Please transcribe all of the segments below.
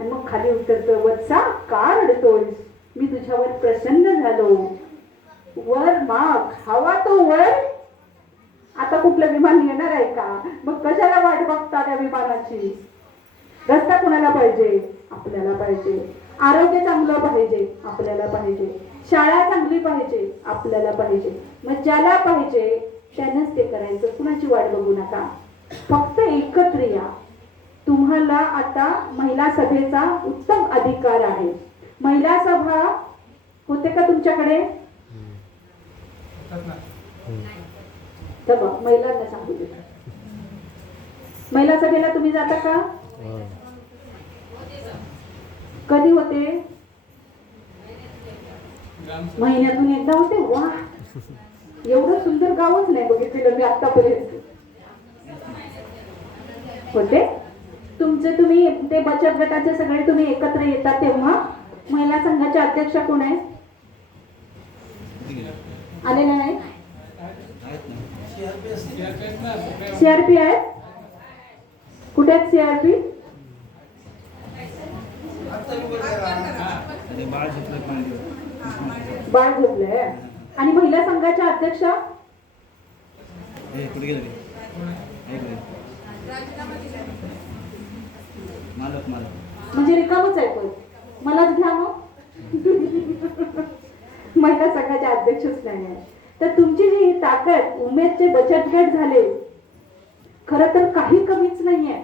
आणि मग खाली उतरतो, वत्सा का रडतोयस, मी तुझ्यावर प्रसन्न झालो, वर माग, हवा तो वर. आता कुठलं विमान येणार आहे का? मग कशाला वाट बघता त्या विमानाची? रस्ता कोणाला पाहिजे? आपल्याला पाहिजे. आरोग्य चांगलं पाहिजे, आपल्याला पाहिजे. शाळा चांगली पाहिजे, आपल्याला पाहिजे. मग ज्याला पाहिजे त्यानंच ते करायचं, कुणाची वाट बघू नका. फक्त एकत्र या. तुम्हाला आता महिला सभेचा उत्तम अधिकार आहे. महिला सभा होते का तुमच्याकडे? महिलांना सांगू दे, महिला सभेला तुम्ही जाता का? कधी होते? महिन्यातून एकदा होते. वा, एवढं सुंदर गावच नाही बघितलेलं मी आतापर्यंत. होते तुमचे, तुम्ही ते बचत गटाचे सगळे तुम्ही एकत्र येतात तेव्हा महिला संघाच्या अध्यक्ष कोण आहे? आलेले नाही? सीआरपी आहेत? कुठे आहेत सीआरपी? बाळ झोपलंय. आणि महिला संघाच्या अध्यक्ष म्हणजे रिकामच आहे. पण मलाच घ्या मग. महिला संघाचे अध्यक्षच नाही आहे. तर तुमची जी ताकद, उमेदचे बचत गट झाले, खरं तर काही कमीच नाहीये.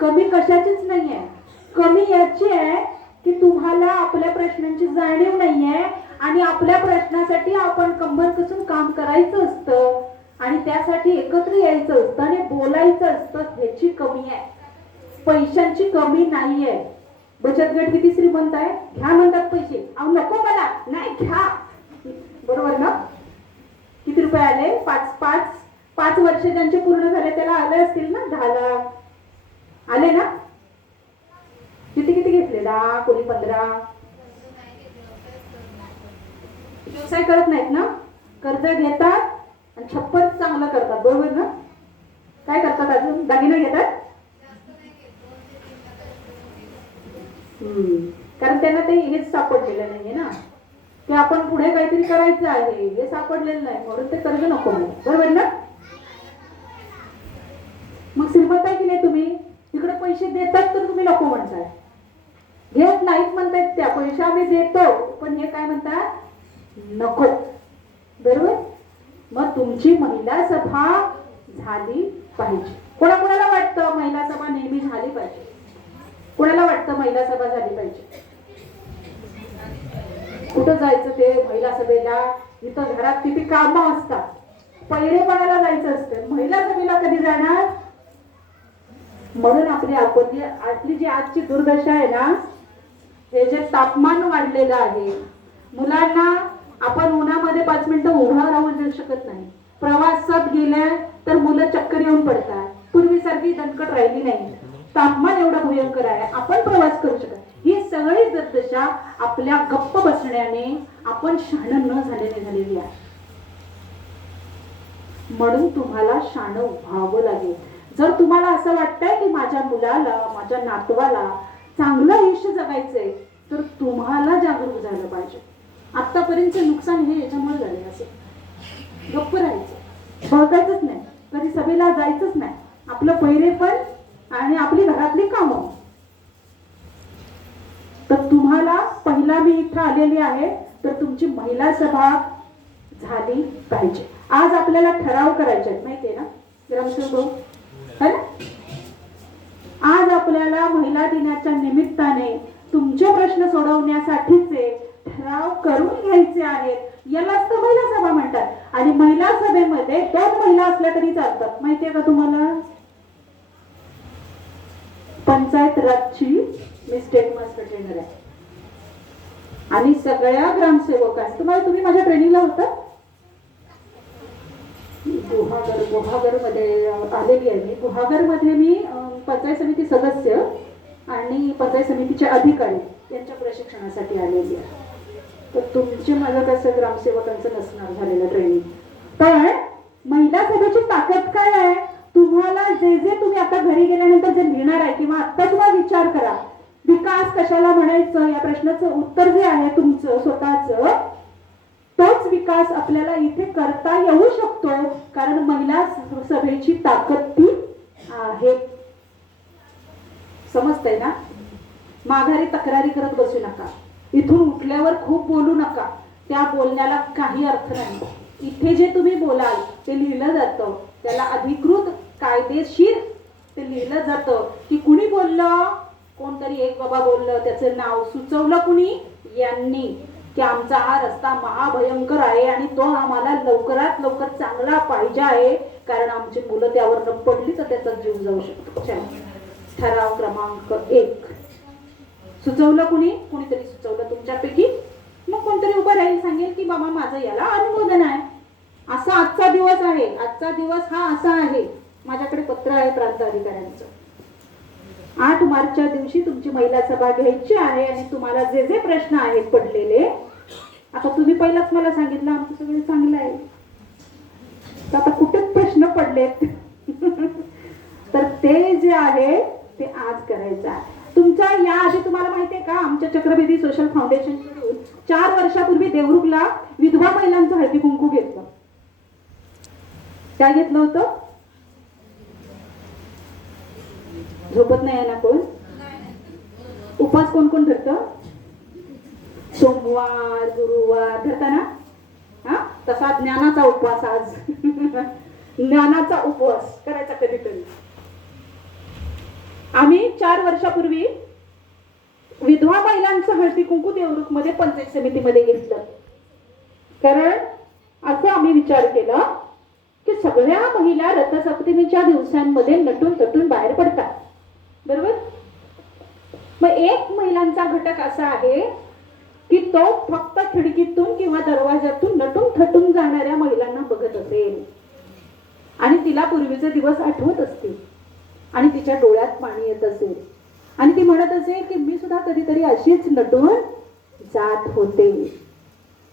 कमी कशाचीच नाहीये. कमी याची आहे की तुम्हाला आपल्या प्रश्नांची जाणीव नाहीये आणि आपल्या प्रश्नासाठी आपण कंबर कसून काम करायचं असतं आणि त्यासाठी एकत्र यायचं असतं आणि बोलायचं असतं. ह्याची कमी आहे. पैशांची कमी नाहीये. बचत गट किती श्रीमंत आहे? घ्या म्हणतात पैसे. अहो नको मला, नाही घ्या. बरोबर ना? किती रुपये आले? पाच वर्ष ज्यांचे पूर्ण झाले त्याला आले असतील ना 10 लाख आले ना? किती घेतले? 10, कोणी 15. व्यवसाय करत नाहीत ना? कर्ज घेतात आणि छप्पर चांगलं करतात. बरोबर ना? काय करतात अजून? दागिने घेतात. कारण त्यांना ते हेच सापडलेलं नाहीये ना, की आपण पुढे काहीतरी करायचं आहे, हे सापडलेलं नाही, म्हणून ते कर्ज नको म्हणून. बरोबर ना? मग श्रीमंत आहे की नाही तुम्ही? तिकडे पैसे देतात तर तुम्ही नको म्हणताय. घेत नाहीत म्हणतायत. त्या पैसे आम्ही देतो, पण हे काय म्हणतात? नको. बरोबर? मग तुमची महिला सभा झाली पाहिजे. कोणाकोणाला वाटतं महिला सभा नेहमी झाली पाहिजे? कोणाला वाटतं महिला सभा झाली पाहिजे? कुठं जायचं ते महिला सभेला? इथं घरात किती कामं असतात. पहिरेपणाला जायचं असतं. महिला सभेला कधी जाणार? म्हणून आपली जी आजची दुर्दशा आहे ना, हे जे तापमान वाढलेलं आहे, मुलांना आपण उन्हामध्ये 5 मिनिटं उभा राहू शकत नाही. प्रवासात गेल्या तर मुलं चक्कर येऊन पडतात. पूर्वीसारखी दणकट राहिली नाही. तापमान एवढं भयंकर आहे, आपण प्रवास करू शकत. ही सगळी दुर्दशा आपल्या गप्प बसण्याने, आपण शहाणं न झाल्याने झालेली आहे. म्हणून तुम्हाला शहाणं व्हावं लागेल. जर तुम्हाला असं वाटतंय की माझ्या मुलाला, माझ्या नातवाला चांगलं आयुष्य जगायचंय, तर तुम्हाला जागरूक झालं पाहिजे. आतापर्यंत नुकसान हे याच्यामुळे झाले. असं गप्प राहायचं, बघायचंच नाही, कधी सभेला जायचंच नाही, आपलं पहिरेपण आणि आपली घरातली कामं. तर तुम्हाला पहिला मी इथं आलेली आहे, तर तुमची महिला सभा झाली पाहिजे. आज आपल्याला ठराव करायचे आहेत, माहितीये ना ग्रामसेवक? आज आपल्याला महिला दिनाच्या निमित्ताने तुमचे प्रश्न सोडवण्यासाठीचे ठराव करून घ्यायचे आहेत. यालाच तर महिला सभा म्हणतात. आणि महिला सभेमध्ये 2 महिला असल्या तरी चालतात. माहितीये का तुम्हाला? पंचायत राजची मी स्टेट मास्टर ट्रेनर आहे आणि सगळ्या ग्रामसेवकांना, तुम्ही माझ्या ट्रेनिंगला होता. गुहागर मध्ये आलेली आहे मी. गुहागर मध्ये मी पंचायत समिती सदस्य आणि पंचायत समितीचे अधिकारी यांच्या प्रशिक्षणासाठी आलेली आहे. तर तुमचे माझं कसं ग्रामसेवकांचं नसणार झालेलं ट्रेनिंग. पण महिला सभेची ताकद काय आहे? तुम्हाला जे तुम्ही आता घरी गेल्यानंतर जे लिहिणार आहे किंवा आता तुम्हाला विचार करा, विकास कशाला म्हणायचं या प्रश्नाचं उत्तर जे आहे तुमचं स्वतःच, तोच विकास आपल्याला इथे करता येऊ शकतो, कारण महिला सभेची ताकद ती आहे. समजतंय ना? माघारी तक्रारी करत बसू नका, इथून उठल्यावर खूप बोलू नका, त्या बोलण्याला काही अर्थ नाही. इथे जे तुम्ही बोलाल ते लिहिलं जातं, त्याला अधिकृत कायदेशीर ते लिहिलं जातं की कुणी बोललं, कोणतरी एक बाबा बोललं, त्याचं नाव सुचवलं कुणी, यांनी, की आमचा हा रस्ता महाभयंकर आहे आणि तो आम्हाला लवकरात लवकर चांगला पाहिजे आहे, कारण आमची मुलं त्यावर पडली तर त्याचा जीव जाऊ शकतो. ठराव क्रमांक 1 सुचवलं कुणी, कुणीतरी सुचवलं तुमच्यापैकी, मग कोणतरी उभं राहील, सांगेल की बाबा माझं याला अनुमोदन आहे. असा आजचा दिवस आहे, आजचा दिवस हा असा आहे. माझ्याकडे पत्र आहे प्रांत अधिकाऱ्यांचं. 8 मार्चच्या दिवशी तुमची महिला सभा घ्यायची आहे आणि तुम्हाला जे जे प्रश्न आहेत पडलेले, आता तुम्ही पहिलाच मला सांगितलं आमचं सगळं चांगलं आहे, तर आता कुठेच प्रश्न पडलेत तर ते जे आहे ते आज करायचं आहे. तुमचा याआधी तुम्हाला माहितीये का, आमच्या चक्रवेधी सोशल फाउंडेशन 4 वर्षापूर्वी देवरुखला विधवा महिलांचं हळदी कुंकू घेतलं. काय घेतलं होतं? झोपत नाही ना कोण? उपास कोण कोण धरतं? सोमवार गुरुवार धरता ना? हा, तसा ज्ञानाचा उपवास आज ज्ञानाचा उपवास करायचा कधीतरी. आम्ही 4 वर्षापूर्वी विधवा महिलांचं हळदी कुंकू देवरुख मध्ये पंचायत समितीमध्ये घेतलं, कारण असं आम्ही विचार केला की सगळ्या महिला रथसप्तमीच्या दिवसांमध्ये नटून तटून बाहेर पडतात, बरोबर? मग एक महिलांचा घटक असा आहे की तो फक्त खिडकीतून किंवा दरवाजातून नटून थटून जाणाऱ्या महिलांना बघत असेल आणि तिला पूर्वीचे दिवस आठवत असतील आणि तिच्या डोळ्यात पाणी येत असेल आणि ती म्हणत असेल की मी सुद्धा कधीतरी अशीच नटून जात होते,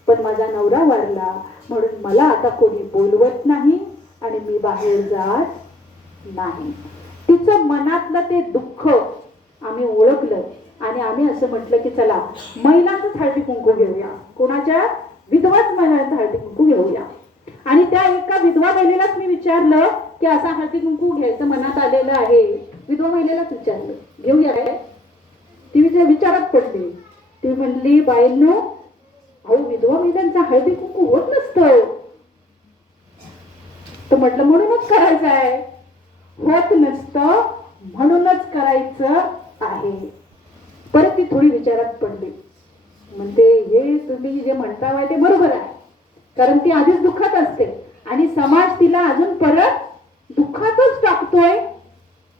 पण माझा नवरा वारला म्हणून मला आता कोणी बोलवत नाही आणि मी बाहेर जात नाही. तिचं मनातलं ते दुःख आम्ही ओळखलं आणि आम्ही असं म्हटलं की चला महिलांचंच हळदी कुंकू घेऊया. कोणाच्या? विधवाच महिलांचं हळदी कुंकू घेऊया. आणि त्या एका विधवा महिलेलाच मी विचारलं की असा हळदी कुंकू घ्यायचं मनात आलेलं आहे. विधवा महिलेलाच विचारलं घेऊया काय? ती विचारात पडली. ती म्हणली बाईंनो, अहो विधवा महिलांचा हळदी कुंकू होत नसतं. तर म्हटलं म्हणूनच करायचं आहे. होत नसतं म्हणूनच करायचं आहे. परत ती थोडी विचारात पडली. म्हणते हे तुम्ही जे म्हणताय ते बरोबर आहे, कारण ती आधीच दुःखात असते आणि समाज तिला अजून परत दुःखातच टाकतोय.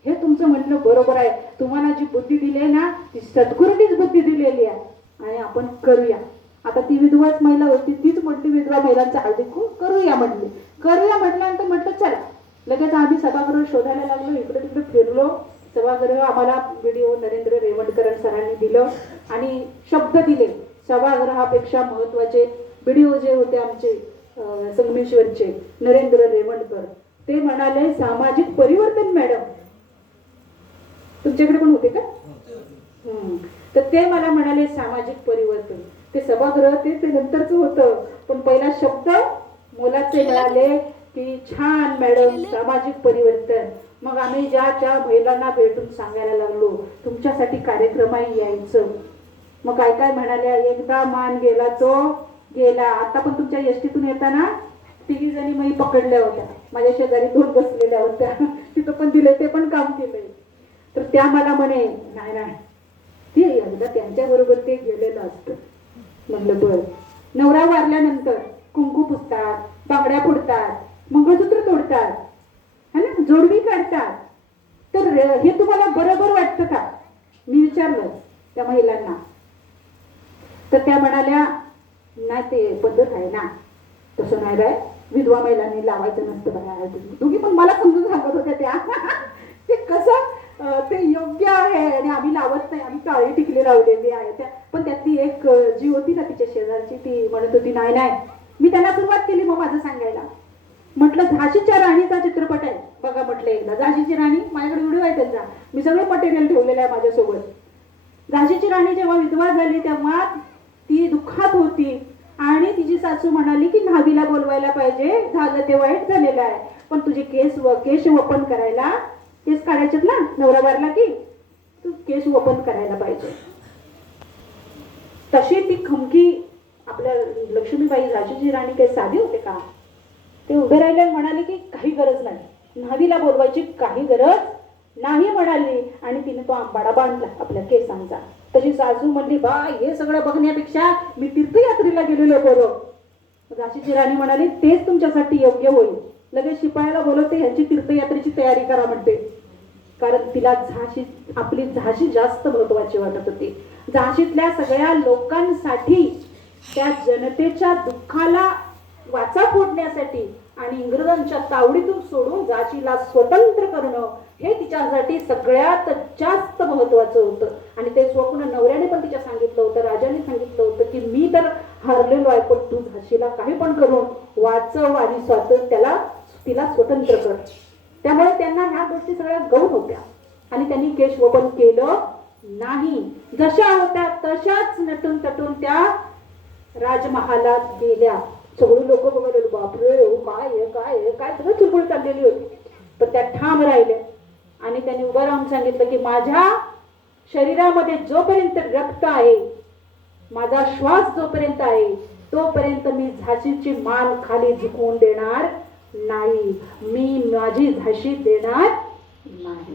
हे तुमचं म्हणणं बरोबर आहे. तुम्हाला जी बुद्धी दिली आहे ना, ती सद्गुरूंनीच बुद्धी दिलेली आहे आणि आपण करूया. आता ती विधवाच महिला होती, तीच म्हटली विधवा महिलांचा हळदी कुंकू करूया म्हटली. करूया म्हटल्यानंतर म्हटलं चला. लगेच आम्ही सभागृह शोधायला लागलो, इकडे तिकडे फिरलो. सभागृह आम्हाला व्हिडिओ नरेंद्र रेवणकर सरांनी दिलं आणि शब्द दिले. सभागृहापेक्षा महत्वाचे व्हिडिओ जे होते आमचे संगमेश्वरचे नरेंद्र रेवणकर, ते म्हणाले सामाजिक परिवर्तन मॅडम. तुमच्याकडे पण होते का? तर ते मला म्हणाले सामाजिक परिवर्तन. ते सभागृह ते नंतरच होतं, पण पहिला शब्द मोलाचे मिळाले की छान मॅडम सामाजिक परिवर्तन. मग आम्ही ज्या त्या महिलांना भेटून सांगायला लागलो तुमच्यासाठी कार्यक्रमही यायचं. मग काय काय म्हणाल्या, एकदा मान गेला तो गेला. आता पण तुमच्या एसटीतून येताना 3 जणी मी पकडल्या होत्या, माझ्या शेजारी 2 बसलेल्या होत्या, तिथं पण दिले, ते पण काम केलंय. तर त्या मला म्हणे नाही नाही ते एकदा त्यांच्या बरोबर ते गेलेलं असतं. म्हटलं बर. नवरा वारल्यानंतर कुंकू पुसतात, बांगड्या फोडतात, मंगळसूत्र तोडतात, है ना, जोडवी काढतात. तर हे तुम्हाला बरोबर वाटतं का? मी विचारलं त्या महिलांना. तर त्या म्हणाल्या नाही ते पद्धत आहे ना. तसं नाही बाय, विधवा महिलांनी लावायचं नसतं बाया. दोघी पण मला समजून सांगत होत्या त्या ते कसं ते योग्य आहे आणि आम्ही लावत नाही, आम्ही काळी टिकली लावलेली आहे त्या. पण त्यातली एक जी होती ना तिच्या शेजारची, ती म्हणत होती नाही नाही. मी त्यांना सुरुवात केली मग माझं सांगायला. म्हटलं झाशीच्या राणीचा चित्रपट आहे बघा म्हटलं एकदा. झाशीची राणी माझ्याकडे व्हिडिओ आहे त्यांचा, मी सगळं मटेरियल ठेवलेलं आहे माझ्यासोबत. झाशीची राणी जेव्हा विधवा झाली तेव्हा ती दुःखात होती आणि तिची सासू म्हणाली की न्हावीला बोलवायला पाहिजे, झालं ते वाईट झालेलं आहे, पण तुझे केस वपन करायला, केस काढायचेत ना नवरा वारला की, तू केस वपन करायला पाहिजे. तशी ती खमकी आपल्या लक्ष्मीबाई झाशीची राणी काही साधी होते का? ते उभे राहिले आणि म्हणाले की काही गरज नाही, न्हावीला बोलवायची काही गरज नाही म्हणाली आणि तिने तो आंबाडा बांधला आपल्या केसांचा. तशी सासू म्हणली बा हे सगळं बघण्यापेक्षा मी तीर्थयात्रेला गेलेलो बरं. झाशीची राणी म्हणाली तेच तुमच्यासाठी योग्य होईल, लगेच शिपायाला बोलवते ह्यांची तीर्थयात्रेची तयारी करा म्हणते. कारण तिला आपली झाशी जास्त महत्वाची वाटत होती. झाशीतल्या सगळ्या लोकांसाठी, त्या जनतेच्या दुःखाला वाचा फोडण्यासाठी आणि इंग्रजांच्या तावडीतून सोडून झाशीला स्वतंत्र करणं हे तिच्यासाठी सगळ्यात जास्त महत्वाचं होतं. आणि ते स्वप्न नवऱ्याने पण तिच्या सांगितलं होतं, राजाने सांगितलं होतं की मी तर हरलेलो आहे, पण तू झाशीला काही पण करून वाचव आणि तिला स्वतंत्र कर. त्यामुळे त्यांना ह्या गोष्टी सगळ्या गौण होत्या आणि त्यांनी केश वपन केलं नाही. जशा होत्या तशाच नटून तटून त्या राजमहालात गेल्या. सगळी लोक बघायला बापरे काय काय काय सगळं चुलबुल चाललेली होती, पण त्या ठाम राहिल्या आणि त्यांनी उभं राहून सांगितलं की माझ्या शरीरामध्ये जोपर्यंत रक्त आहे, माझा श्वास जोपर्यंत आहे, तोपर्यंत मी झाशीची मान खाली झुकवून देणार नाही, मी माझी झाशी देणार नाही.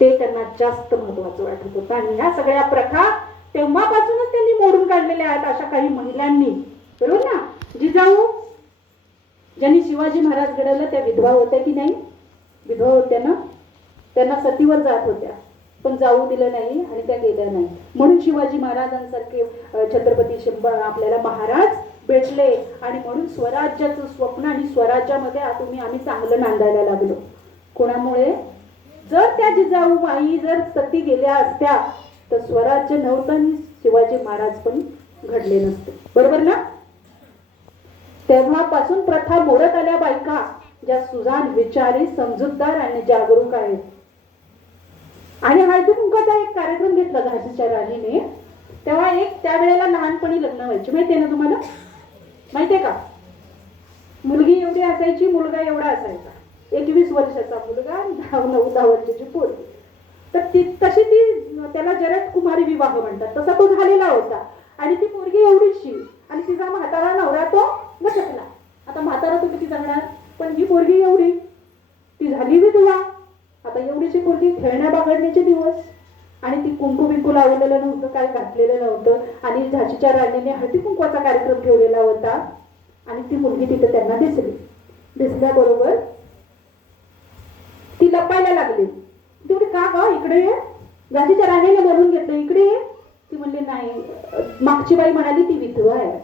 ते त्यांना जास्त महत्वाचं वाटत होतं. आणि ह्या सगळ्या प्रथा तेव्हापासूनच त्यांनी मोडून काढलेल्या आहेत अशा काही महिलांनी, बरोबर ना. जिजाऊ ज्यांनी शिवाजी महाराज घडवलं त्या विधवा होत्या की नाही? विधवा होत्या ना. त्यांना सतीवर जात होत्या, पण जाऊ दिलं नाही आणि त्या गेल्या नाही. म्हणून शिवाजी महाराजांसारखे छत्रपती आपल्याला महाराज भेटले आणि म्हणून स्वराज्याचं स्वप्न आणि स्वराज्यामध्ये आम्ही चांगलं नांदायला लागलो. कोणामुळे? जर त्या जिजाऊ आई जर सती गेल्या असत्या तर स्वराज्य नव्हतं आणि शिवाजी महाराज पण घडले नसते, बरोबर ना. तेव्हापासून प्रथा मोडत आल्या बायका ज्या सुजाण, विचारी, समजूतदार आणि जागरूक आहेत. आणि हळदी कुंकाचा एक कार्यक्रम घेतला झाशीच्या राणीने. तेव्हा त्यावेळेला लहानपणी लग्न व्हायचे, माहितीये ना तुम्हाला? माहितीये का? मुलगी एवढी असायची, मुलगा एवढा असायचा. 21 वर्षाचा मुलगा आणि 9-10 वर्षाची पोरगी. तर तशी त्याला जरद कुमारी विवाह म्हणतात, तसा तो झालेला होता. आणि ती पोरगी एवढीशी आणि तिचा म्हातारा नवरा तो लटकला. आता म्हातारा तो किती जगणार, पण ही पोरगी एवढी, ती झाली विधवा. आता एवढीशी पोरगी खेळण्या बागडण्याचे दिवस आणि ती कुंकू बिंकू लावलेलं नव्हतं, काय घातलेलं नव्हतं. आणि झाशीच्या राणीने हळदी कुंकवाचा कार्यक्रम ठेवलेला होता आणि ती मुलगी तिथे त्यांना दिसली. दिसल्याबरोबर ती लपायला लागली. तेवढी का ग इकडे ये, झाशीच्या राणीने बोलून घेतलं इकडे ये. ती म्हणली नाही. मागची बाई म्हणाली ती विधवा आहे.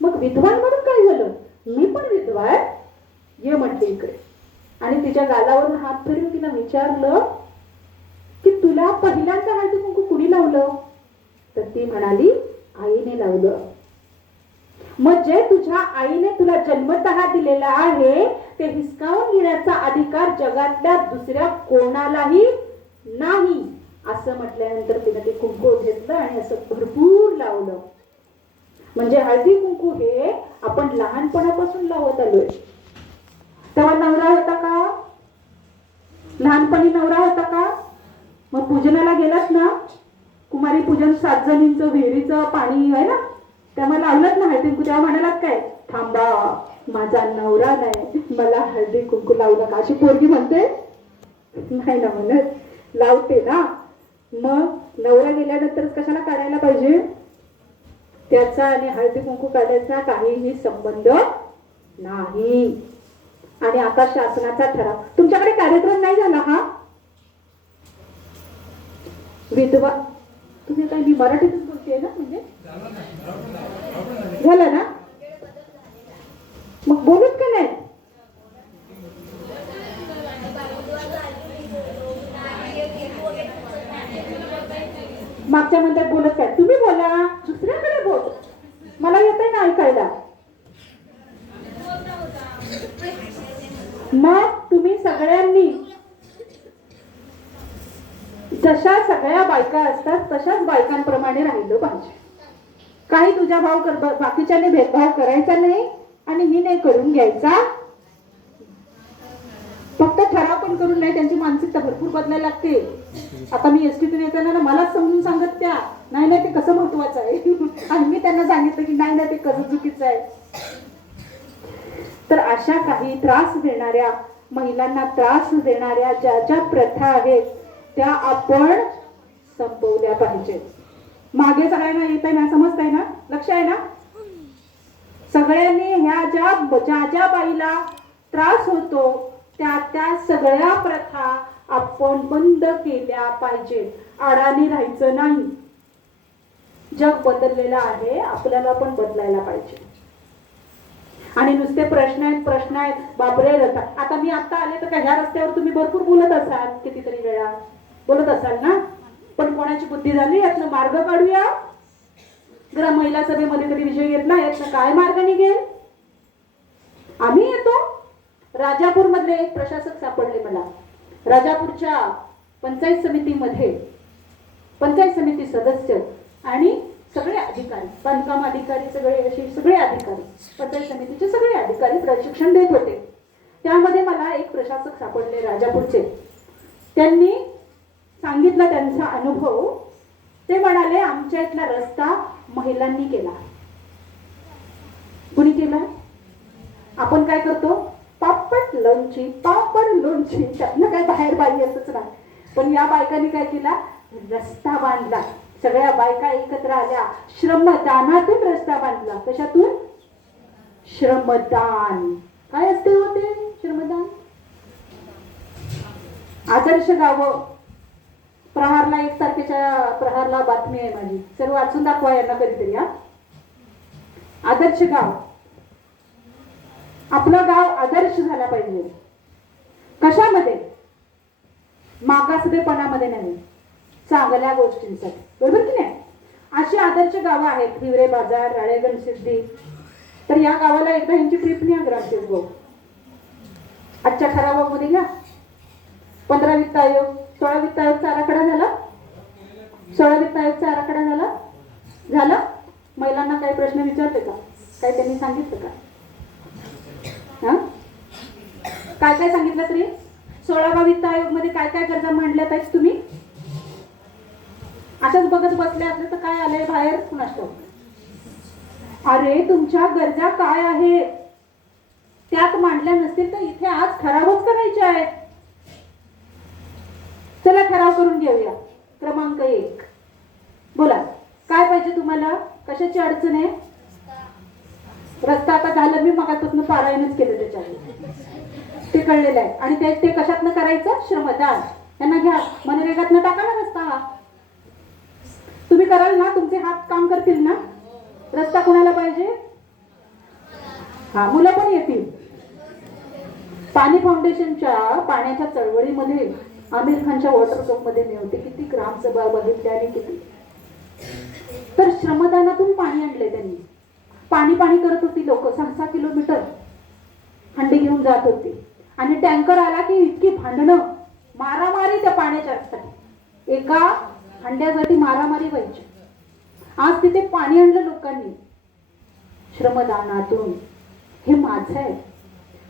मग विधवा म्हणून काय झालं, मी पण विधवा आहे, ये म्हटली इकडे. आणि तिच्या गालावरून हात फिरून तिला विचारलं की तुला पहिल्यांदा हळदी कुंकू कुणी लावलं? तर ती म्हणाली आईने लावलं. मग जे तुझ्या आईने तुला जन्मतः दिलेला आहे ते हिसकावून घेण्याचा अधिकार जगातल्या दुसऱ्या कोणालाही नाही, असं म्हटल्यानंतर तिने ते कुंकू घेतलं आणि असं भरपूर लावलं. म्हणजे हळदी कुंकू हे आपण लहानपणापासून लावत आलोय. तेव्हा नवरा होता का? लहानपणी नवरा होता का? मग पूजनाला गेलात ना, कुमारी पूजन 7 जणींचं विहिरीचं पाणी आहे ना, तेव्हा लावलंच ना हळदी कुंकू. तेव्हा म्हणालात काय, थांबा माझा नवरा नाही, मला हळदी कुंकू लावू नका, अशी पोरगी म्हणते? नाही ना म्हणत, लावते ना. मग नवरा गेल्यानंतर कशाला काढायला पाहिजे? त्याचा आणि हळदी कुंकू काढायचा काहीही संबंध नाही. आणि आता शासनाचा ठराव, तुमच्याकडे कार्यक्रम नाही झाला हा विधवा? तुम्ही काय, मी मराठीतच बोलते ना, म्हणजे झालं ना, मग बोलत का नाही? मागच्या म्हणतात बोलत काय, तुम्ही बोला, दुसऱ्याकडे बोल, मला येतंय ना ऐकायला. मग तुम्ही सगळ्यांनी जशा सगळ्या ज्या बायका असतात तशाच बायकांप्रमाणे राहिलं पाहिजे. काही तुझ्या बाकीच्याने भेदभाव करायचा नाही आणि मी नाही करून घ्यायचा. फक्त ठराव पण करून नाही, त्यांची मानसिकता भरपूर बदलायला लागते. आता मी एसटीतून येताना मलाच समजून सांगत त्या नाही नाही ते कसं महत्वाचं आहे आणि मी त्यांना सांगितलं की नाही नाही ते कसं चुकीचं आहे. तर अशा काही त्रास देणाऱ्या, महिलांना त्रास देणाऱ्या ज्या ज्या प्रथा आहेत त्या आपण संपवल्या पाहिजेत. मागे सगळ्यांना येत आहे ना, समजत आहे ना, लक्ष आहे ना? सगळ्यांनी ह्या ज्या ज्या बाईला त्रास होतो त्या त्या सगळ्या प्रथा आपण बंद केल्या पाहिजेत. अडाणी राहायचं नाही. जग बदललेलं आहे, आपल्याला पण बदलायला पाहिजे. आणि नुसते प्रश्न आहेत बापरे रस्ता. आता मी आता आले तर काय ह्या रस्त्यावर तुम्ही भरपूर बोलत असाल, कितीतरी वेळा बोलत असाल ना. पण कोणाची बुद्धी झाली यातनं मार्ग काढूया. जरा महिला सभेमध्ये कधी विषय घेतला यातनं काय मार्ग निघेल. आम्ही येतो. राजापूर मधले एक प्रशासक सापडले मला. राजापूरच्या पंचायत समितीमध्ये पंचायत समिती सदस्य आणि सगळे अधिकारी, बांधकाम अधिकारी, सगळे अधिकारी, पंचायत समितीचे सगळे अधिकारी प्रशिक्षण देत होते. त्यामध्ये मला एक प्रशासक सापडले राजापूरचे. त्यांनी सांगितला त्यांचा अनुभव. ते म्हणाले आमच्या इथला रस्ता महिलांनी केला. कुणी केला? आपण काय करतो? पापड लोणची त्यातनं काय बाहेर बाई येतच नाही. पण या बायकांनी काय केला? रस्ता बांधला. सगळ्या बायका एकत्र आल्या, श्रमदानातून रस्ता बांधला. कशातून? श्रमदान. काय असते होते श्रमदान? आदर्श गावं. प्रहारला 1 तारखेच्या प्रहारला बातमी आहे माझी, सर्व वाचून दाखवा यांना कधीतरी. आदर्श गाव. आपलं गाव आदर्श झाला पाहिजे. कशामध्ये? मागासलेपणामध्ये नाही, चांगल्या गोष्टींसाठी. बरोबर की नाही? अशी आदर्श गावं आहेत. हिवरे बाजार, राळेगण सिद्धी. तर या गावाला एकदा यांची ट्रिप न्या ग्रामसेवक भाऊ. आजच्या ठरावामध्ये घ्या. 15 वित्त आयोग, 16 वित्त आयोगचा आराखडा झाला. 16 वित्त आयोगचा आराखडा झाला. महिलांना काही प्रश्न विचारते का? काय त्यांनी सांगितलं का? काय काय सांगितलं तरी? 16वा वित्त आयोग मध्ये काय काय गरजा मांडल्यात आहेत तुम्ही? अशाच बघत बसले असले तर काय आलंय बाहेर कुणास ठाऊक. अरे तुमच्या गरजा काय आहेत त्यात मांडल्या नसतील तर इथे आज ठरावच करायचे आहेत. चला ठराव करून घेऊया. क्रमांक 1 बोला. काय पाहिजे तुम्हाला? कशाची अडचण आहे? रस्ता आता झालं, मी मगापासून पारायणच केलं त्याच्यावर, ते कळलेलं आहे. आणि ते कशातनं करायचं? श्रमदान. त्यांना घ्या, मनरेगातनं टाका ना रस्ता. तुम्ही कराल ना, तुमचे हात काम करतील ना. रस्ता कोणाला पाहिजे? मुलं पण येतील. पाणी फाउंडेशनच्या पाण्याच्या चळवळीमध्ये आमिर खानच्या वॉटर कप मध्ये मी होते. किती ग्रामसभा बघितल्या आणि किती. तर श्रमदानातून पाणी आणले त्यांनी. पाणी करत होती लोक. 6-6 किलोमीटर हंडी घेऊन जात होती. आणि टँकर आला की इतकी भांडणं, मारामारी त्या पाण्याच्यासाठी. एका हंड्यासाठी मारामारी व्हायची. आज तिथे पाणी आणलं लोकांनी श्रमदानातून. हे माझं आहे,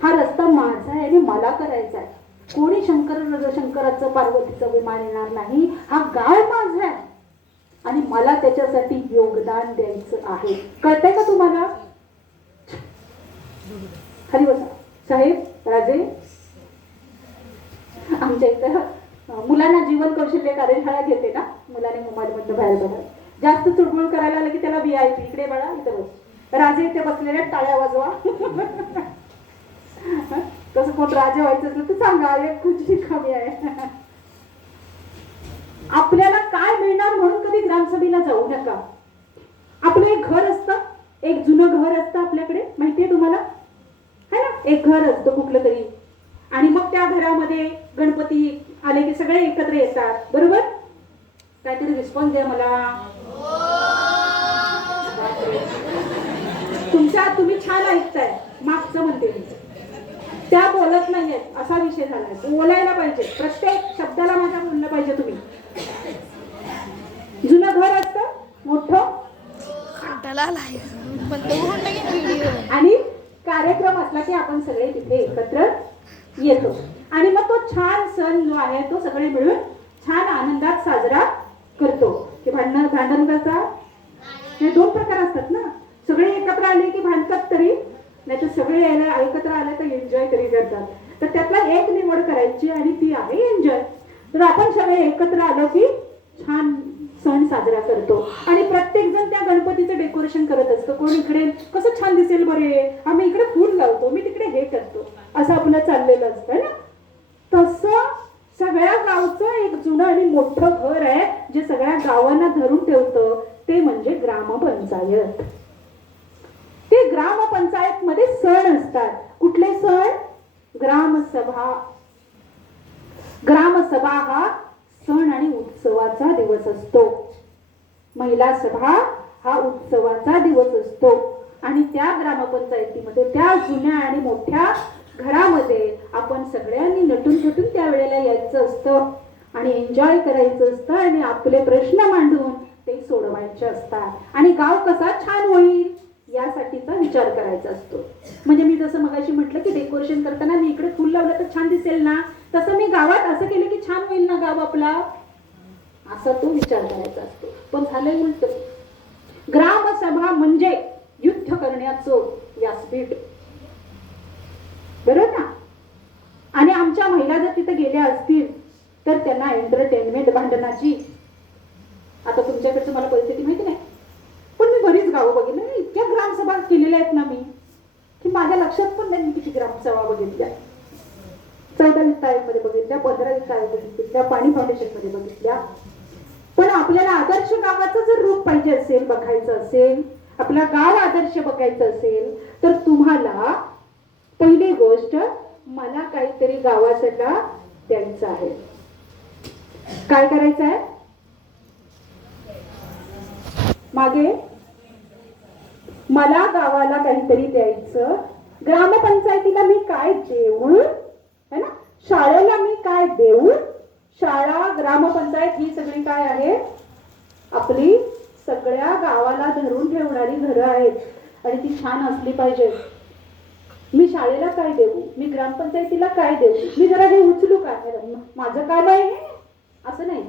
हा रस्ता माझा आहे आणि मला करायचा आहे. कोणी शंकराचं पार्वतीचं विमान येणार नाही. हा गाव माझा आहे आणि मला त्याच्यासाठी योगदान द्यायचं आहे. कळतंय का तुम्हाला? खाली बसा. साहेब, राजे, आमच्या इथं मुलांना जीवन कौशल्य कार्यशाळा घेते ना. मुलाने मोबाईल मधनं बाहेर बघा. जास्त चुळबुळ करायला आलं की त्याला VIP. इकडे बघा, इथं बस. राजे इथे बसलेले, टाळ्या वाजवा. तसं कोण राजे व्हायचं असेल तर सांगा, एक खुर्ची कमी आहे. आपल्याला काय मिळणार म्हणून कधी ग्रामसभेला जाऊ नका. आपलं एक घर असतं, एक जुनं घर असतं आपल्याकडे, माहितीये तुम्हाला? है ना? एक घर असतं कुठलं तरी. आणि मग त्या घरामध्ये गणपती आले की सगळे एकत्र येतात. बरोबर? काहीतरी रिस्पॉन्स द्या मला. तुम्ही छान ऐकताय. मागचं म्हणते मी. त्या बोलत नाहीयेत असा विषय झालाय. बोलायला पाहिजे. प्रत्येक शब्दाला माझ्या बोललं पाहिजे तुम्ही. आलाय बंद होऊन टाकेन व्हिडिओ. आणि कार्यक्रम असला की आपण सगळे तिथे एकत्र येतो आणि मग तो छान सण जो आहे तो सगळे मिळून छान आनंदात साजरा करतो. की भांडण करतात, हे दोन प्रकार असतात ना. सगळे एकत्र आले की भांडतात तरी, नाही तर सगळे यायला एकत्र आले तर एन्जॉय तरी करतात. तर त्यातला एक निवड करायची आणि ती आहे एन्जॉय. तर आपण सगळे एकत्र आलो की छान सण साजरा करतो आणि प्रत्येक जण त्या गणपतीचं डेकोरेशन करत असतो. कोण इकडे कसं छान दिसेल बरे, आम्ही इकडे फूल लावतो, मी तिकडे हे करतो, असं आपलं चाललेलं असतं ना. तसं सगळ्या गावचं एक जुनं आणि मोठं घर आहे जे सगळ्या गावांना धरून ठेवतं, ते म्हणजे ग्रामपंचायत. ते ग्रामपंचायत मध्ये सण असतात. कुठले सण? ग्रामसभा. ग्रामसभा हा सण आणि उत्सवाचा दिवस असतो. महिला सभा हा उत्सवाचा दिवस असतो आणि त्या ग्रामपंचायतीमध्ये त्या जुन्या आणि मोठ्या घरामध्ये आपण सगळ्यांनी नटून थटून त्या वेळेला यायचं असतं आणि एन्जॉय करायचं असतं आणि आपले प्रश्न मांडून ते सोडवायचे असतात आणि गाव कसा छान होईल यासाठीचा विचार करायचा असतो. म्हणजे मी जसं मगाशी म्हटलं की डेकोरेशन करताना मी इकडे फुल लावलं तर छान दिसेल ना, तसं मी गावात असं केलं की छान होईल ना गाव आपला, असा तो विचार करायचा असतो. पण झालंय उलट. ग्रामसभा म्हणजे युद्ध करण्याचं व्यासपीठ, बरोबर ना. आणि आमच्या महिला जर तिथे गेल्या असतील तर त्यांना एंटरटेनमेंट भांडणाची, आता तुमच्याकडचं मला परिस्थिती माहिती नाही पण मी बरीच गावं बघितली, इतक्या ग्रामसभा केलेल्या आहेत ना मी की माझ्या लक्षात पण नाही मी किती ग्रामसभा बघितल्या. 14 तारीखमध्ये बघितल्या, 15 तारीख बघितल्या, पाणी फाउंडेशन मध्ये बघितल्या. पण आपल्याला आदर्श गावाचं जर रूप पाहिजे असेल, बघायचं असेल, आपला गाव आदर्श बघायचं असेल तर तुम्हाला पहिली गोष्ट मला काहीतरी गावासाठी द्यायचं आहे. काय करायचं आहे? मागे मला गावाला काहीतरी द्यायचं. ग्रामपंचायतीला मी काय देऊ, है ना, शाळेला मी काय देऊ. शाळा, ग्रामपंचायत ही सगळी काय आहे? आपली सगळ्या गावाला धरून ठेवणारी घरं आहेत आणि ती छान असली पाहिजे. मी शाळेला काय देऊ, मी ग्रामपंचायतीला काय देऊ, मी जरा हे उचलू का, माझं काम आहे हे, असं नाही.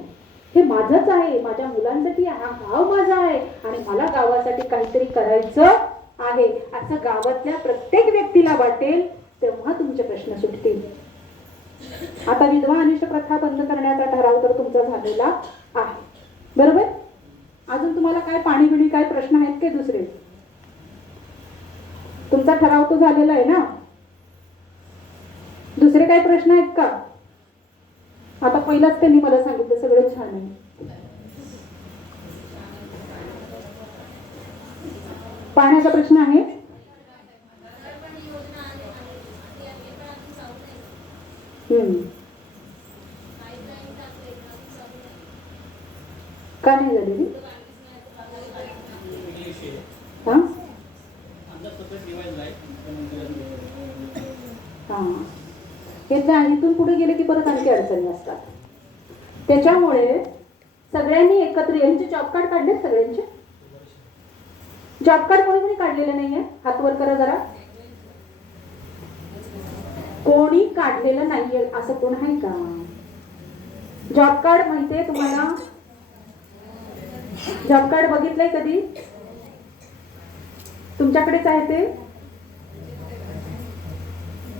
हे माझंच आहे, माझ्या मुलांसाठी, हा गाव माझा आहे आणि मला गावासाठी काहीतरी करायचं आहे असं गावातल्या प्रत्येक व्यक्तीला वाटेल, तेव्हा तुमचे प्रश्न सुटतील. आता विधवा अनिष्ट प्रथा बंद करण्याचा ठराव तर तुमचा झालेला आहे, बरोबर. अजून तुम्हाला काय पाणी बिणी काय प्रश्न आहेत ते दुसरे? तुमचा ठराव तो झालेला आहे ना. दुसरे काय प्रश्न आहेत का? आता पहिलाच त्यांनी मला सांगितलं सगळं छान आहे. पाण्याचा प्रश्न आहे? का नाही झालेली? हा हे इथून पुढे गेले की परत आणखी अडचणी असतात. त्याच्यामुळे सगळ्यांनी एकत्र, यांचे जॉब कार्ड काढलेत सगळ्यांचे? जॉब कार्ड कोणी कोणी काढलेले नाहीये? हात वर करा जरा. कोणी काढलेलं नाहीये असं कोण आहे का? जॉब कार्ड माहितीये तुम्हाला? जॉब कार्ड बघितलंय कधी? तुमच्याकडेच आहे ते?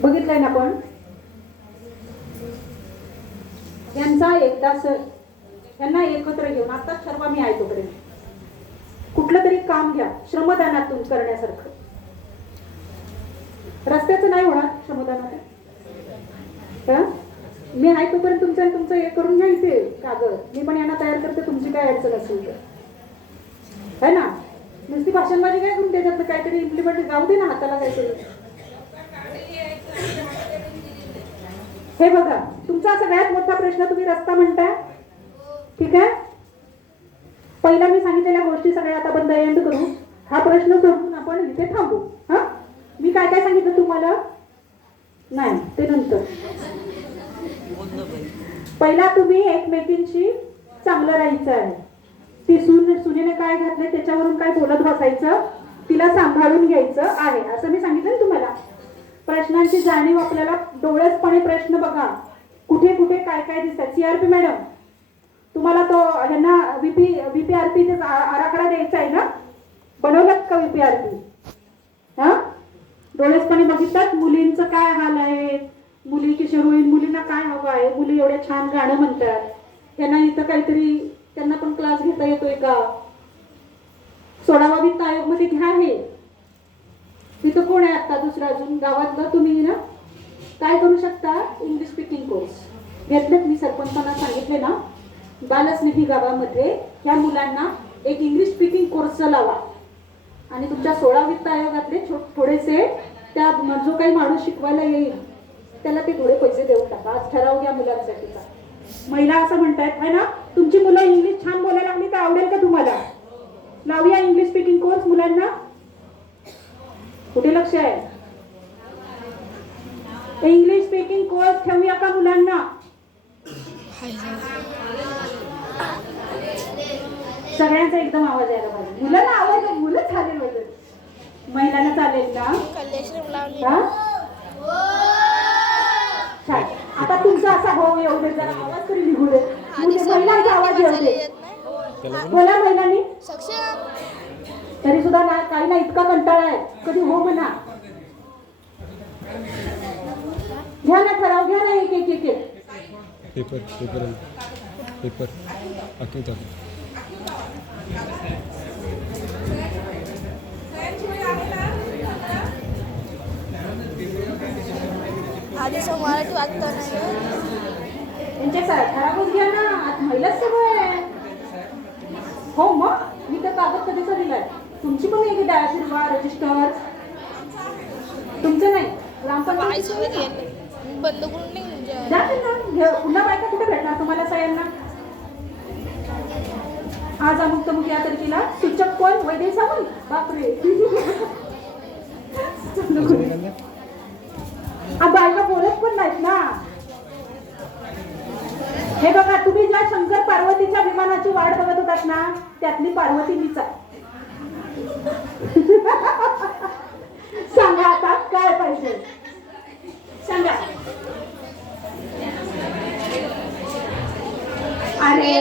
बघितलंय ना? पण यांचा एकदा सर यांना एकत्र घेऊन आता ठरवा, मी आहे तोपर्यंत कुठलं तरी काम घ्या श्रमदानातून करण्यासारखं. रस्त्याचं नाही होणार श्रमदानातून. मी आहे तोपर्यंत तुमचं हे करून घ्या इथे कागद, मी पण यांना तयार करते, तुमची काय अडचण असेल तर, है ना. नुसती भाषणबाजी काय करून त्याच्यातलं काहीतरी इम्प्लिमेंट जाऊ दे ना हाताला काहीतरी. हे बघा, तुमचा सगळ्यात मोठा प्रश्न तुम्ही रस्ता म्हणताय, ठीक आहे. पहिला मी सांगितलेल्या गोष्टी सगळ्या आता बंद एंड करू, हा प्रश्न सोडून आपण इथे थांबू. हा, मी काय काय सांगितलं तुम्हाला? नाही, ते नंतर. पहिला तुम्ही एकमेकींशी चांगलं राहायचं आहे. ती सुने मम्मीने काय घातलंय त्याच्यावरून काय बोलत बसायचं, तिला सांभाळून घ्यायचं आहे, असं मी सांगितलं ना तुम्हाला. प्रश्नांची जाणीव आपल्याला डोळसपणे प्रश्न बघा, कुठे कुठे काय काय दिसतात. सीआरपी मॅडम, तुम्हाला तो ह्यांना VPRP आराखडा द्यायचा आहे ना, बनवलात का VPRP? हा, डोळसपणे बघिततात मुलींचं काय हाल आहे, मुली किशोर होईल, मुलींना काय हवं आहे, मुली एवढ्या छान गाणं म्हणतात, त्यांना इथं काहीतरी त्यांना पण क्लास घेता येतोय का? 16वा वित्त आयोग मध्ये घ्या हे. तिथं कोण आहे आता दुसरं अजून गावातलं? तुम्ही ना काय करू शकता, इंग्लिश स्पीकिंग कोर्स घेतलेत. मी सरपंचांना सांगितले ना, बालस्नेही गावामध्ये या मुलांना एक इंग्लिश स्पीकिंग कोर्स लावा आणि तुमच्या 16 वित्त आयोगातले थोडेसे त्या जो काही माणूस शिकवायला येईल त्याला ते थोडे पैसे देऊन टाका. आज ठराव घ्या मुलांसाठीचा. महिला असं म्हणतायत है ना, तुमची मुलं इंग्लिश छान बोलायला लागली तर आवडेल का तुम्हाला? लावूया इंग्लिश स्पीकिंग कोर्स मुलांना. कुठे लक्ष आहे? इंग्लिश स्पीकिंग कोर्स ठेवूया का मुलांना? सगळ्यांचा एकदम आवाज यायला पाहिजे. मुलांना आवाज, मुलं चालेल पाहिजे, महिलांना चालेल ना? हा? छान. आता तुमचा असा हो येऊ दे, जरा आवाज तरी निघू दे. महिलांचा आवाज येऊ दे. बोला महिलांनी. तरी सुद्धा ना काही ना इतका कंटाळा आहे, कधी हो म्हणा. घ्या ना ठराव, घ्या ना एक एक एक एक. पेपर पेपर पेपर आखिर आधी मराठी वाचता नाही. त्यांच्या ठरावच घ्या ना, आज महिलाच सगळं आहे. हो मग मी तर कागद कधीचा दिलाय. तुमची पण एक डायशिरवा रजिस्टर तुमचं नाही, ग्रामपंचायत बंद करून नाही पुन्हा बायका कुठे भेटणार तुम्हाला सगळ्यांना? आज अमुक तमुक या तारखेला सूचक कोण? वैद्य सावंत. बापरे. बायका बोलत पण नाहीत ना. हे बघा, तुम्ही ज्या शंकर पार्वतीच्या विमानाची वाट बघत होतात ना, त्यातली पार्वती मीच आहे. सांगा आता काय पाहिजे, सांगा. अरे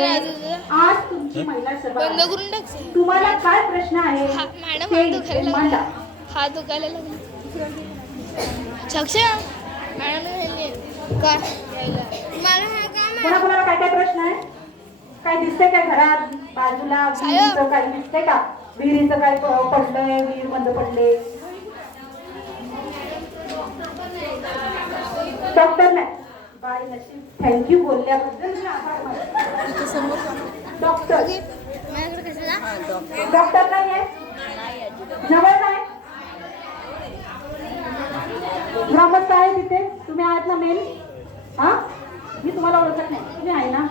आज तुमची महिला सभा, बंद करून टाक. तुम्हाला काय प्रश्न आहे मॅडम ते हात दुखायला मांडा. लागला, हात दुखायला लागला. सक्षा मॅडम काय कोणाकोणाला काय काय प्रश्न आहे? काय दिसतंय काय घरात बाजूला? विहिरीचं काय दिसतंय का? विहिरीचं काय पडलंय, विहीर बंद पडले? डॉक्टर नाही बाय नशीब, थँक्यू बोलल्याबद्दल. डॉक्टर डॉक्टर नाही आहे, जवळ नाही. ग्रामस्थ आहे तिथे, तुम्ही आहात ना मेन? हा, मी तुम्हाला ओळखत नाही, तुम्ही आहे ना?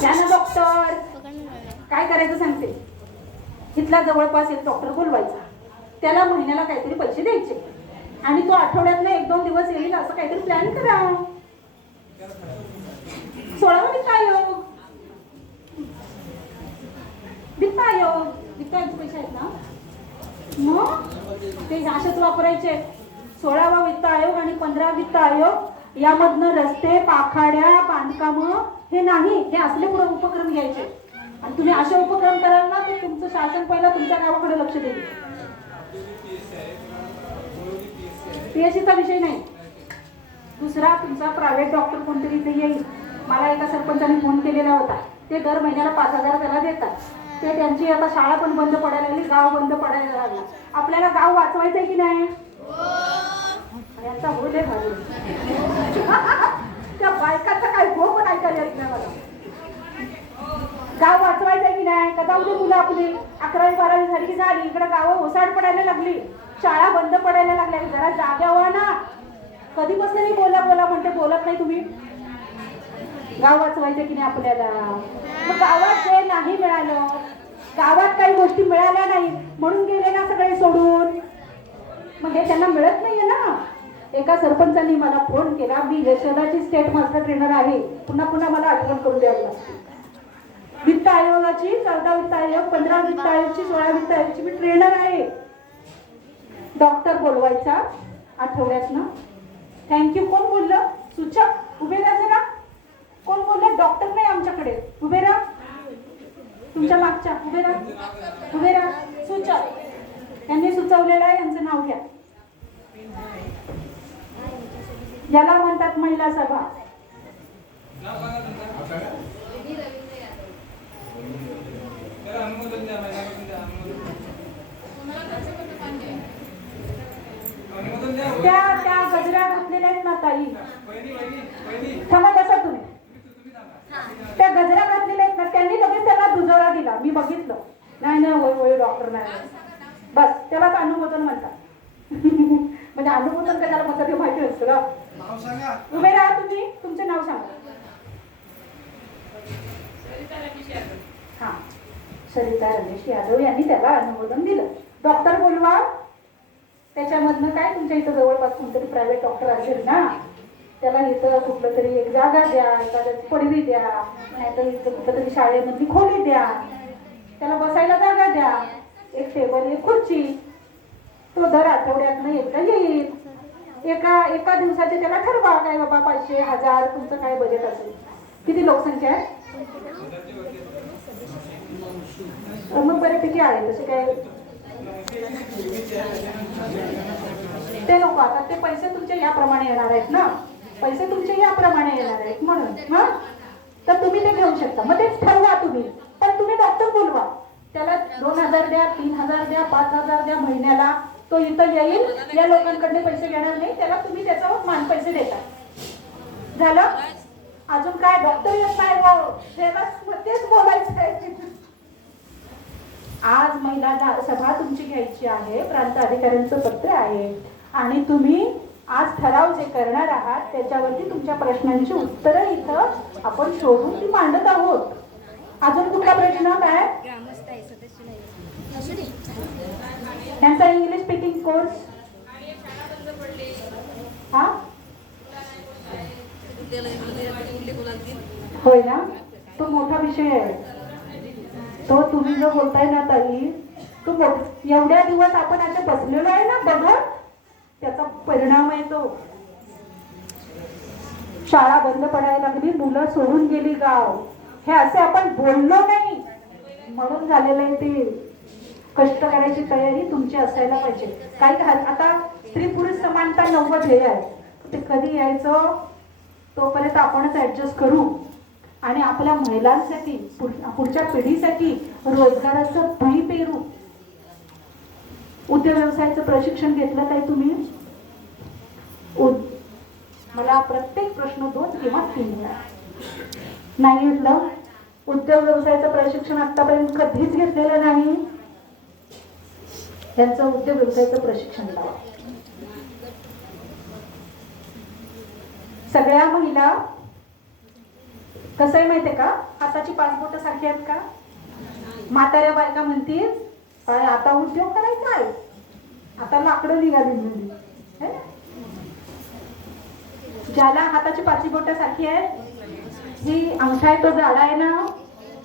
द्या ना डॉक्टर. काय करायचं सांगते. इथला जवळपास एक डॉक्टर बोलवायचा, त्याला महिन्याला काहीतरी पैसे द्यायचे आणि तो आठवड्यातनं 1-2 दिवस येईल असं काहीतरी प्लॅन करा. 16वा वित्त आयोग, वित्त आयोग, वित्त आयोगचे पैसे आहेत ना, मग ते असेच वापरायचे. 16वा वित्त आयोग आणि 15 वित्त आयोग यामधनं रस्ते, पाखाड्या, बांधकामं हे नाही, हे असले उपक्रम घ्यायचे. आणि तुम्ही असे उपक्रम कराल ना, ते तुमचं शासन पहिला तुमच्या गावाकडे लक्ष देईल. पीएचसीचा विषय नाही, दुसरा तुमचा प्रायव्हेट डॉक्टर कोणतरी इथे येईल. मला एका सरपंचाने फोन केलेला होता, ते दर महिन्याला 5,000 त्याला देतात. ते त्यांची आता शाळा पण बंद पडायला लागली, गाव बंद पडायला लागला. आपल्याला गाव वाचवायचंय की नाही? यांचा हो दे भाऊ. त्या बायकाचा काय हो पण ऐकायला येत नाही मला. गाव वाचवायचंय की नाही? कदा उद्या मुलं आपली 11वी 12वी झाली की झाली, इकडे गावं ओसाड पडायला लागली, शाळा बंद पडायला लागल्या. जरा जाग्या व्हा ना. कधीपासून मी बोला बोला म्हणते, बोलत नाही तुम्ही. गाव वाचवायचं की नाही आपल्याला? मग गावात जे नाही मिळालं, गावात काही गोष्टी मिळाल्या नाही म्हणून गेले ना सगळे सोडून, मग हे त्यांना मिळत नाहीये ना. एका सरपंचांनी मला फोन केला, मी यशोदाची स्टेट मास्टर ट्रेनर आहे, पुन्हा पुन्हा मला आठवण करून द्यावी लागते. वित्त आयोगाची 14 वित्त आयोग, 15 वित्त आयोगची, 16 वित्त आयोगची मी ट्रेनर आहे. डॉक्टर बोलवायचा आठवड्यातनं. थँक्यू. कोण बोललं? सूचक उभे राहा जरा. कोण बोललं? डॉक्टर नाही आमच्याकडे. उभे राहा. तुमच्या मागच्या उभे राहा. उभे राहा. सूचक यांनी सुचवलेलं आहे, यांचं नाव घ्या. याला म्हणतात महिला सभा. त्या गजरा घातलेल्या आहेत ना ताई. थांबा बसा तुम्ही. त्या गजरा घातलेल्या आहेत ना, त्यांनी लगेच त्याला दुजोरा दिला. मी बघितलं. नाही नाही, होय होय डॉक्टर नाही. बस त्यालाच अनुमोदन म्हणतात. म्हणजे अनुमोदन कशाला म्हणतात हे माहिती असतं का? उभे राहा तुम्ही. तुमचं नाव सांगा. हा, सरिता रमेश यादव यांनी त्याला अनुमोदन दिलं. डॉक्टर बोलवा. त्याच्यामधनं काय तुमच्या इथं जवळपास कोणतरी प्रायव्हेट डॉक्टर असेल ना, त्याला इथं कुठलं तरी एक जागा द्या, एखाद्याची पडवी द्या, नाहीतर इथं कुठलं तरी शाळेमधली खोली द्या, त्याला बसायला जागा द्या, एक टेबल एक खुर्ची. तो दर आठवड्यातनं एकदा येईल. एका दिवसाचे त्याला ठरवा. काय बाबा 500, 1000 तुमचं काय बजेट असेल. किती लोकसंख्या आहे? मग बऱ्यापैकी आहे. तसे काय ते नको. आता ते पैसे तुमचे याप्रमाणे येणार आहेत ना, पैसे तुमचे याप्रमाणे येणार आहेत म्हणून. हा, तर तुम्ही ते घेऊ शकता. मग तेच ठरवा तुम्ही. पण तुम्ही डॉक्टर बोलवा. त्याला 2000 द्या, 3000 द्या, 5000 द्या महिन्याला. तो इथं येईल. या लोकांकडे पैसे घेणार नाही. त्याला तुम्ही त्याच्यावर मान पैसे देता. झालं? अजून काय? डॉक्टर येत नाही हो, तेच बोलायचं आहे. आज महिला सभा तुमची घ्यायची आहे. प्रांत अधिकाऱ्यांचं पत्र आहे आणि तुम्ही आज ठराव जे करणार आहात त्याच्यावरती तुमच्या प्रश्नांची उत्तरं इथं आपण शोधून ती मांडत आहोत. अजून कुठला प्रश्न? काय त्यांचा इंग्लिश स्पीकिंग कोर्स? हा, होय ना, तो मोठा विषय आहे. तो तुम्ही जो बोलताय ना ताई, तो एवढ्या दिवस आपण असे बसलेलो आहे ना बघत, त्याचा परिणाम आहे तो. शाळा बंद पडायला लागली, मुलं सोडून गेली गाव. हे असे आपण बोललो नाही म्हणून झालेलं आहे ते. कष्ट करायची तयारी तुमची असायला पाहिजे. काही आता स्त्री पुरुष समानता 90 ध्येय आहे. ते कधी यायचं तोपर्यंत आपणच ऍडजस्ट करू आणि आपल्या महिलांसाठी पुढच्या पिढीसाठी रोजगाराचं बी पेरू. उद्योग व्यवसायाचं प्रशिक्षण घेतलं काय तुम्ही? मला प्रत्येक प्रश्न 2 किंवा 3 वेळा नाही घेतलं. उद्योग व्यवसायाचं प्रशिक्षण आतापर्यंत कधीच घेतलेलं नाही. त्यांचं उद्योग व्यवसायाचं प्रशिक्षण लावा. सगळ्या महिला कसं आहे माहितीये का, हाताची 5 बोटं सारखी आहेत का? म्हाताऱ्या बायका म्हणतील काय आता उद्योग करायचा आहे, आता लाकडं निघाली. ज्याला हाताची 5 बोटं सारखी आहे, ही अंगठा आहे तो जाडा आहे ना,